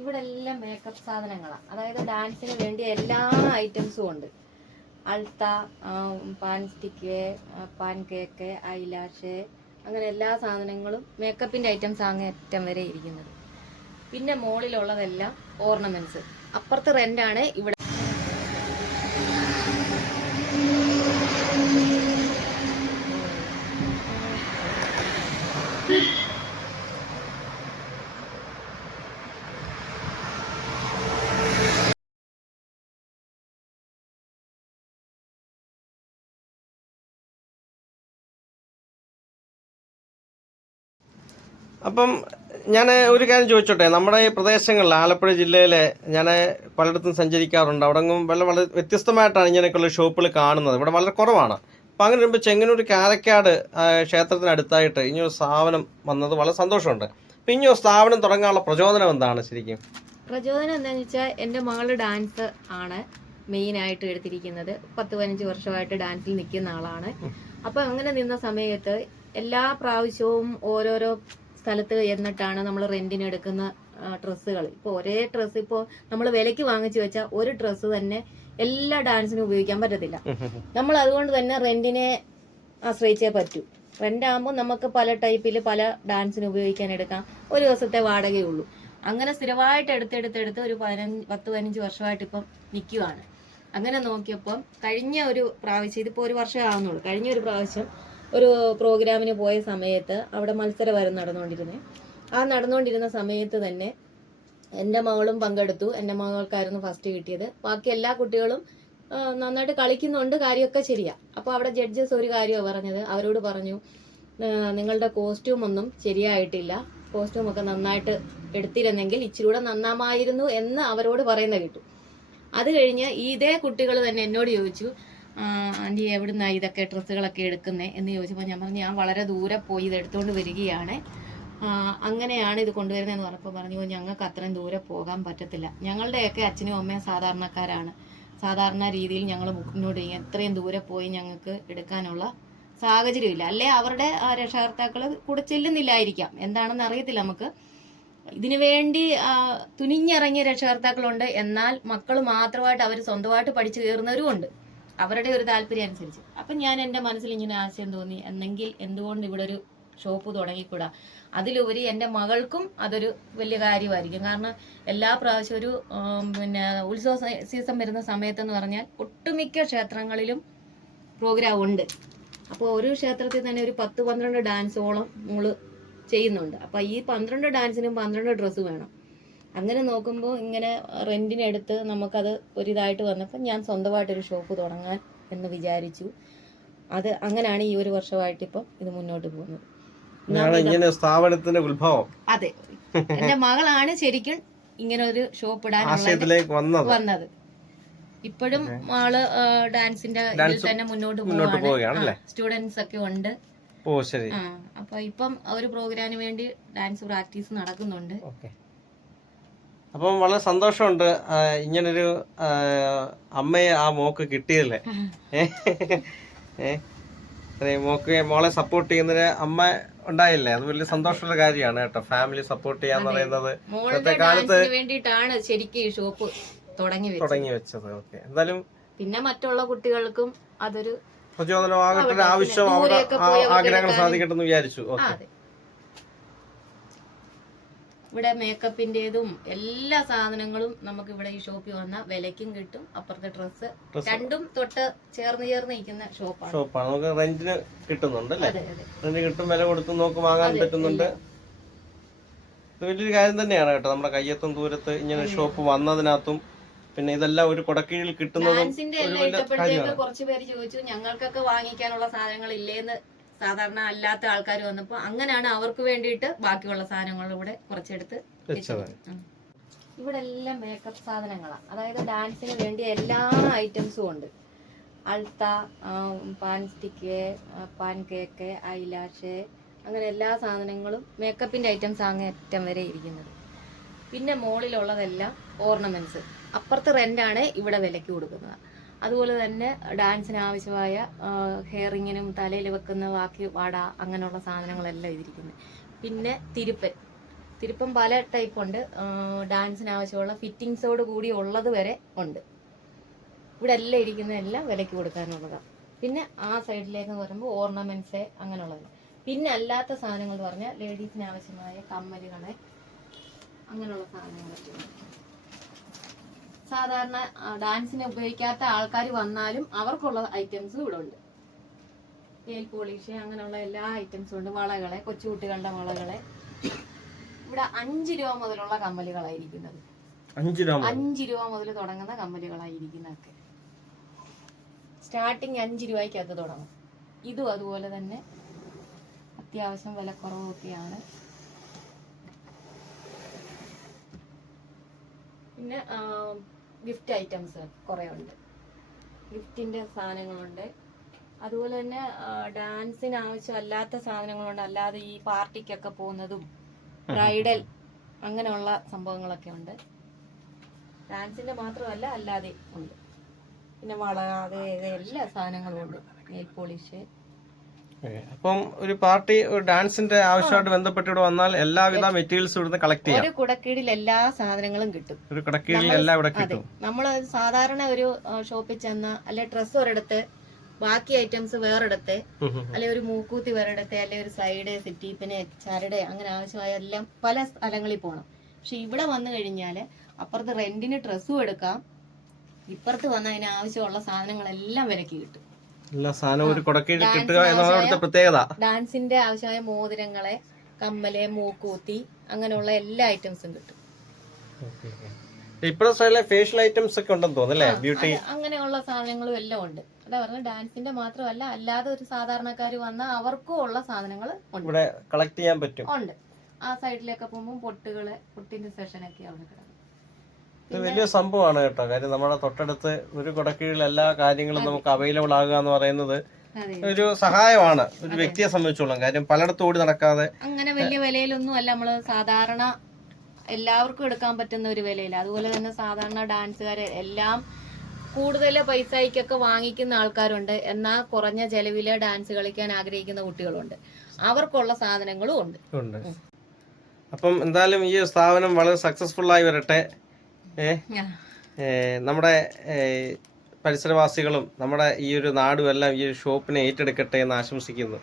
ഇവിടെ എല്ലാം മേക്കപ്പ് സാധനങ്ങളാണ്. അതായത് ഡാൻസിന് വേണ്ടിയ എല്ലാ ഐറ്റംസും ഉണ്ട്. അൾത്ത, panstick, pancake, eyelash, അങ്ങനെ എല്ലാ സാധനങ്ങളും മേക്കപ്പിന്റെ ഐറ്റംസ് അങ്ങേറ്റം വരെ ഇരിക്കുന്നത്. പിന്നെ മോളിലുള്ളതെല്ലാം ഓർണമെന്റ്സ്. അപ്പുറത്ത് റെന്റാണ്. ഇവിടെ അപ്പം ഞാൻ ഒരു കാര്യം ചോദിച്ചോട്ടെ, നമ്മുടെ ഈ പ്രദേശങ്ങളിൽ ആലപ്പുഴ ജില്ലയിലെ ഞാൻ പലയിടത്തും സഞ്ചരിക്കാറുണ്ട്. അവിടെ വളരെ വ്യത്യസ്തമായിട്ടാണ് ഇങ്ങനെയൊക്കെയുള്ള ഷോപ്പുകൾ കാണുന്നത്. ഇവിടെ വളരെ കുറവാണ്. അപ്പം അങ്ങനെ വരുമ്പോൾ ചെങ്ങന്നൂർ കാരക്കാട് ക്ഷേത്രത്തിനടുത്തായിട്ട് ഇനിയൊരു സ്ഥാപനം വന്നത് വളരെ സന്തോഷമുണ്ട്. അപ്പം ഇനിയൊരു സ്ഥാപനം തുടങ്ങാനുള്ള പ്രചോദനം എന്താണ് ശരിക്കും? പ്രചോദനം എന്താണെന്ന് വെച്ചാൽ എൻ്റെ മകള് ഡാൻസ് ആണ് മെയിനായിട്ട് എടുത്തിരിക്കുന്നത്. 10-15 വർഷമായിട്ട് ഡാൻസിൽ നിൽക്കുന്ന ആളാണ്. അപ്പം അങ്ങനെ നിന്ന സമയത്ത് എല്ലാ പ്രാവശ്യവും ഓരോരോ സ്ഥലത്ത് എന്നിട്ടാണ് നമ്മൾ റെന്റിന് എടുക്കുന്ന ഡ്രസ്സുകൾ. ഇപ്പോൾ ഒരേ ഡ്രസ്സ് ഇപ്പോൾ നമ്മൾ വിലയ്ക്ക് വാങ്ങിച്ചു വെച്ചാൽ ഒരു ഡ്രസ്സ് തന്നെ എല്ലാ ഡാൻസിനും ഉപയോഗിക്കാൻ പറ്റത്തില്ല. നമ്മൾ അതുകൊണ്ട് തന്നെ റെന്റിനെ ആശ്രയിച്ചേ പറ്റൂ. റെന്റാകുമ്പോൾ നമുക്ക് പല ടൈപ്പിൽ പല ഡാൻസിന് ഉപയോഗിക്കാൻ എടുക്കാം. ഒരു ദിവസത്തെ വാടകയുള്ളൂ. അങ്ങനെ സ്ഥിരമായിട്ട് എടുത്തെടുത്ത് ഒരു 10-15 വർഷമായിട്ട് ഇപ്പം നിൽക്കുവാണ്. അങ്ങനെ നോക്കിയപ്പം കഴിഞ്ഞ ഒരു പ്രാവശ്യം, ഇതിപ്പോൾ ഒരു വർഷം ആവുന്നുള്ളൂ, കഴിഞ്ഞ ഒരു പ്രാവശ്യം ഒരു പ്രോഗ്രാമിന് പോയ സമയത്ത് അവിടെ മത്സരമായിരുന്നു നടന്നുകൊണ്ടിരുന്നത്. ആ നടന്നുകൊണ്ടിരുന്ന സമയത്ത് തന്നെ എൻ്റെ മകളും പങ്കെടുത്തു. എൻ്റെ മകൾക്കായിരുന്നു ഫസ്റ്റ് കിട്ടിയത്. ബാക്കി എല്ലാ കുട്ടികളും നന്നായിട്ട് കളിക്കുന്നുണ്ട്, കാര്യമൊക്കെ ശരിയാ. അപ്പോൾ അവിടെ ജഡ്ജസ് ഒരു കാര്യമാണ് പറഞ്ഞത്. അവരോട് പറഞ്ഞു, നിങ്ങളുടെ കോസ്റ്റ്യൂം ഒന്നും ശരിയായിട്ടില്ല, കോസ്റ്റ്യൂമൊക്കെ നന്നായിട്ട് എടുത്തിരുന്നെങ്കിൽ ഇച്ചിരി കൂടെ നന്നാമായിരുന്നു എന്ന് അവരോട് പറയുന്ന കേട്ടു. അത് കഴിഞ്ഞ് ഇതേ കുട്ടികൾ തന്നെ എന്നോട് ചോദിച്ചു, ആൻറ്റി എവിടുന്നാ ഇതൊക്കെ ഡ്രസ്സുകളൊക്കെ എടുക്കുന്നേ എന്ന് ചോദിച്ചപ്പോൾ ഞാൻ പറഞ്ഞു, ഞാൻ വളരെ ദൂരെ പോയി ഇത് എടുത്തുകൊണ്ട് വരികയാണ്, അങ്ങനെയാണ് ഇത് കൊണ്ടുവരുന്നതെന്ന് പറഞ്ഞപ്പോൾ പറഞ്ഞു, ഞങ്ങൾക്ക് അത്രയും ദൂരെ പോകാൻ പറ്റത്തില്ല, ഞങ്ങളുടെയൊക്കെ അച്ഛനും അമ്മയും സാധാരണക്കാരാണ്, സാധാരണ രീതിയിൽ ഞങ്ങൾ മുന്നോട്ട് ചെയ്യും, എത്രയും ദൂരെ പോയി ഞങ്ങൾക്ക് എടുക്കാനുള്ള സാഹചര്യമില്ല, അല്ലെ അവരുടെ രക്ഷകർത്താക്കൾ കൂടെ ചെല്ലുന്നില്ലായിരിക്കാം, എന്താണെന്ന് അറിയത്തില്ല നമുക്ക്. ഇതിനു വേണ്ടി തുനിഞ്ഞിറങ്ങിയ രക്ഷകർത്താക്കളുണ്ട്, എന്നാൽ മക്കൾ മാത്രമായിട്ട് അവർ സ്വന്തമായിട്ട് പഠിച്ചു കയറുന്നവരും ഉണ്ട്, അവരുടെ ഒരു താല്പര്യം അനുസരിച്ച്. അപ്പം ഞാൻ എൻ്റെ മനസ്സിൽ ഇങ്ങനെ ആശയം തോന്നി, എന്നെങ്കിൽ എന്തുകൊണ്ട് ഇവിടെ ഒരു ഷോപ്പ് തുടങ്ങിക്കൂടാ. അതിലുപരി എൻ്റെ മകൾക്കും അതൊരു വലിയ കാര്യമായിരിക്കും. കാരണം എല്ലാ പ്രാവശ്യവും ഒരു ഉത്സവ സീസൺ വരുന്ന സമയത്തെന്ന് പറഞ്ഞാൽ ഒട്ടുമിക്ക ക്ഷേത്രങ്ങളിലും പ്രോഗ്രാം ഉണ്ട്. അപ്പോൾ ഒരു ക്ഷേത്രത്തിൽ തന്നെ ഒരു 10-12 ഡാൻസോളം മോള് ചെയ്യുന്നുണ്ട്. അപ്പം ഈ 12 ഡാൻസിനും 12 ഡ്രസ്സ് വേണം. അങ്ങനെ നോക്കുമ്പോൾ ഇങ്ങനെ റെന്റിനെടുത്ത് നമുക്കത് ഒരിതായിട്ട് വന്നപ്പോൾ ഞാൻ സ്വന്തമായിട്ടൊരു ഷോപ്പ് തുടങ്ങാൻ എന്ന് വിചാരിച്ചു. അത് അങ്ങനെയാണ് ഈ ഒരു വർഷമായിട്ട് ഇപ്പം ഇത് മുന്നോട്ട് പോകുന്നത്. സ്ഥാപനത്തിന്റെ ഉത്ഭവം അതെ, എന്റെ മകളാണ് ശരിക്കും ഇങ്ങനെ ഒരു ഷോപ്പ് ഇടാൻ വന്നത്. ഇപ്പോഴും ആള് ഡാൻസിന്റെ ഇതിൽ തന്നെ മുന്നോട്ട് പോവുകയാണ്. സ്റ്റുഡൻസ് ഒക്കെ ഉണ്ട്. അപ്പൊ ഇപ്പം ഒരു പ്രോഗ്രാമിന് വേണ്ടി ഡാൻസ് പ്രാക്ടീസ് നടക്കുന്നുണ്ട്. അപ്പം വളരെ സന്തോഷമുണ്ട് ഇങ്ങനൊരു അമ്മയെ ആ മോക്ക് കിട്ടിയല്ലേ. മോളെ സപ്പോർട്ട് ചെയ്യുന്നതിന് അമ്മ ഉണ്ടായില്ലേ, അത് വലിയ സന്തോഷമുള്ള കാര്യമാണ് കേട്ടോ. ഫാമിലി സപ്പോർട്ട് ചെയ്യാന്ന് പറയുന്നത് ഇന്നത്തെ കാലത്ത് വേണ്ടിയിട്ടാണ് ശരിക്കും ഈ ഷോപ്പ് തുടങ്ങി വെച്ചത്. ഓക്കെ, എന്തായാലും പിന്നെ മറ്റുള്ള കുട്ടികൾക്കും അതൊരു പ്രചോദനമാകട്ടെ, ആവശ്യം അവിടെ ആഗ്രഹങ്ങൾ സാധിക്കട്ടെ എന്ന് വിചാരിച്ചു. ഓക്കെ, ഇവിടെ മേക്കപ്പിന്റേതും എല്ലാ സാധനങ്ങളും നമുക്ക് ഇവിടെ ഈ ഷോപ്പിൽ വന്നാൽ വിലയ്ക്കും കിട്ടും. അപ്പുറത്തെ ഡ്രസ്സ് രണ്ടും തൊട്ട് ചേർന്ന് നിൽക്കുന്ന ഷോപ്പാണ്. നമുക്ക് റെന്റിന് കിട്ടുന്നുണ്ട് അല്ലേ? റെന്റ് കിട്ടും, വില കൊടുത്ത് നോക്ക് വാങ്ങാൻ പറ്റുന്നുണ്ട്. വലിയൊരു കാര്യം തന്നെയാണ് കേട്ടോ, നമ്മുടെ കയ്യെത്തും ദൂരത്ത് ഇങ്ങനെ ഷോപ്പ് വന്നതിനകത്തും പിന്നെ ഇതെല്ലാം ഒരു കൊടക്കീഴിൽ കിട്ടുന്നതും. കുറച്ച് പേര് ചോദിച്ചു, ഞങ്ങൾക്കൊക്കെ വാങ്ങിക്കാനുള്ള സാധനങ്ങൾ ഇല്ലേന്ന് സാധാരണ അല്ലാത്ത ആൾക്കാർ വന്നപ്പോൾ അങ്ങനെയാണ് അവർക്ക് വേണ്ടിയിട്ട് ബാക്കിയുള്ള സാധനങ്ങൾ ഇവിടെ കുറച്ചെടുത്ത് വെച്ചത്. ഇവിടെ എല്ലാം മേക്കപ്പ് സാധനങ്ങളാണ്. അതായത് ഡാൻസിന് വേണ്ടിയ എല്ലാ ഐറ്റംസും ഉണ്ട്. അൾത്ത, panstick, pancake, eyelash, അങ്ങനെ എല്ലാ സാധനങ്ങളും മേക്കപ്പിന്റെ ഐറ്റംസ് അങ്ങേറ്റം വരെ ഇരിക്കുന്നത്. പിന്നെ മോളിലുള്ളതെല്ലാം ഓർണമെന്റ്സ്. അപ്പുറത്ത് റെന്റാണ്, ഇവിടെ വിലയ്ക്ക് കൊടുക്കുന്നത്. അതുപോലെ തന്നെ ഡാൻസിന് ആവശ്യമായ ഹെയറിങ്ങിനും തലയിൽ വെക്കുന്ന ബാക്കി വട അങ്ങനെയുള്ള സാധനങ്ങളെല്ലാം ഇതിരിക്കുന്നത്. പിന്നെ തിരുപ്പം പല ടൈപ്പ് ഉണ്ട്. ഡാൻസിന് ആവശ്യമുള്ള ഫിറ്റിങ്സോട് കൂടി ഉള്ളത് വരെ ഉണ്ട്. ഇവിടെ എല്ലാം ഇരിക്കുന്ന എല്ലാം വിലയ്ക്ക് കൊടുക്കാനുള്ളതാണ്. പിന്നെ ആ സൈഡിലേക്ക് വരുമ്പോൾ ഓർണമെന്റ്സ് അങ്ങനെയുള്ളത്. പിന്നെ അല്ലാത്ത സാധനങ്ങൾ എന്ന് പറഞ്ഞാൽ ലേഡീസിന് ആവശ്യമായ കമ്മലുകളെ അങ്ങനെയുള്ള സാധനങ്ങളൊക്കെ ഉണ്ട്. സാധാരണ ഡാൻസിന് ഉപയോഗിക്കാത്ത ആൾക്കാർ വന്നാലും അവർക്കുള്ള ഐറ്റംസും ഇവിടെ ഉണ്ട്. നെയിൽ പോളിഷ് അങ്ങനെയുള്ള എല്ലാ ഐറ്റംസും ഉണ്ട്. വളകളെ, കൊച്ചുകുട്ടികളുടെ വളകളെ ഇവിടെ 5 രൂപ മുതലുള്ള കമ്മലുകളായിരിക്കുന്നത്. 5 രൂപ മുതൽ തുടങ്ങുന്ന കമ്മലുകളായിരിക്കുന്നതൊക്കെ സ്റ്റാർട്ടിങ് 5 രൂപയ്ക്കകത്ത് തുടങ്ങും. ഇതും അതുപോലെ തന്നെ അത്യാവശ്യം വിലക്കുറവൊക്കെയാണ്. പിന്നെ ഗിഫ്റ്റ് ഐറ്റംസ് കുറേ ഉണ്ട്. ഗിഫ്റ്റിന്റെ സാധനങ്ങളുണ്ട്. അതുപോലെ തന്നെ ഡാൻസിന് ആവശ്യമല്ലാത്ത സാധനങ്ങളുണ്ട്. അല്ലാതെ ഈ പാർട്ടിക്കൊക്കെ പോകുന്നതും ബ്രൈഡൽ അങ്ങനെയുള്ള സംഭവങ്ങളൊക്കെ ഉണ്ട്. ഡാൻസിന്റെ മാത്രമല്ല അല്ലാതെ ഉണ്ട്. പിന്നെ വള എല്ലാ സാധനങ്ങളും ഉണ്ട്. Nail polish. അപ്പം ഒരു പാർട്ടി ഒരു ഡാൻസിന്റെ ആവശ്യമായിട്ട് ബന്ധപ്പെട്ട് ഇവിടെ വന്നാൽ എല്ലാവിധ മെറ്റീരിയൽസ് ഇവിടുന്ന് കളക്ട് ചെയ്യാം. ഒരു കുടക്കീഴിൽ എല്ലാ സാധനങ്ങളും കിട്ടും. ഒരു കുടക്കീഴിൽ എല്ലാം ഇവിടെ കിട്ടും. നമ്മൾ സാധാരണ ഒരു ഷോപ്പിൽ ചെന്ന അല്ലെ ഡ്രസ്സ് ഒരിടത്ത്, ബാക്കി ഐറ്റംസ് വേറെടുത്ത്, അല്ലെ ഒരു മൂക്കൂത്തി വേറെടുത്ത്, അല്ലെ ഒരു സ്ലൈഡ്, സിറ്റീപ്പിന്, ചരട് അങ്ങനെ ആവശ്യമായ എല്ലാം പല സ്ഥലങ്ങളിൽ പോകണം. പക്ഷെ ഇവിടെ വന്നു കഴിഞ്ഞാല് അപ്പുറത്ത് റെന്റിന് ഡ്രസ്സും എടുക്കാം, ഇപ്പുറത്ത് വന്ന അതിന് ആവശ്യമുള്ള സാധനങ്ങളെല്ലാം വിലക്ക് കിട്ടും. എല്ലാ സാധനവും ഒരു കുടക്കീഴിൽ കിട്ടുക എന്നതാണ് പ്രത്യേകത. ഡാൻസിന്റെ ആവശ്യമായ മോതിരങ്ങളെ, കമ്മല്, മൂക്കൂത്തി അങ്ങനെയുള്ള എല്ലാ ഐറ്റംസും കിട്ടും. ഇപ്പോഴത്തെ ഫേഷ്യൽ ഐറ്റംസ് ഒക്കെ ഉണ്ടെന്ന് തോന്നുന്നല്ലേ? ബ്യൂട്ടി അങ്ങനെയുള്ള സാധനങ്ങളും എല്ലാം ഉണ്ട്. അതാ പറഞ്ഞ ഡാൻസിന്റെ മാത്രമല്ല അല്ലാതെ ഒരു സാധാരണക്കാർ വന്നാൽ അവർക്കും ഉള്ള സാധനങ്ങൾ ഇവിടെ കളക്ട് ചെയ്യാൻ പറ്റും. ഉണ്ട്. ആ സൈഡിലൊക്കെ പോകുമ്പോൾ പൊട്ടുകള്, പൊട്ടിന്റെ സെഷനൊക്കെ അവിടെ കിടക്കും. ഇത് വലിയ സംഭവമാണ് കേട്ടോ. കാര്യം നമ്മുടെ തൊട്ടടുത്ത് ഒരു കുടക്കീഴിൽ എല്ലാ കാര്യങ്ങളും നമുക്ക് അവൈലബിൾ ആകുക എന്ന് പറയുന്നത് ഒരു സഹായമാണ് ഒരു വ്യക്തിയെ സംബന്ധിച്ചോളം. കാര്യം പലയിടത്തും ഓടി നടക്കാതെ അങ്ങനെ വലിയ വിലയിലൊന്നും അല്ല നമ്മള് സാധാരണ എല്ലാവർക്കും എടുക്കാൻ പറ്റുന്ന ഒരു വിലയില്ല. അതുപോലെ തന്നെ സാധാരണ ഡാൻസുകാരെ എല്ലാം കൂടുതൽ പൈസയ്ക്കൊക്കെ വാങ്ങിക്കുന്ന ആൾക്കാരുണ്ട്. എന്നാൽ കുറഞ്ഞ ചെലവില് ഡാൻസ് കളിക്കാൻ ആഗ്രഹിക്കുന്ന കുട്ടികളുണ്ട്. അവർക്കുള്ള സാധനങ്ങളും ഉണ്ട്. അപ്പം എന്തായാലും ഈ സ്ഥാപനം വളരെ സക്സസ്ഫുൾ ആയി വരട്ടെ. നമ്മുടെ പരിസരവാസികളും നമ്മുടെ ഈ ഒരു നാടും എല്ലാം ഈ ഒരു ഷോപ്പിനെ ഏറ്റെടുക്കട്ടെ എന്ന് ആശംസിക്കുന്നു.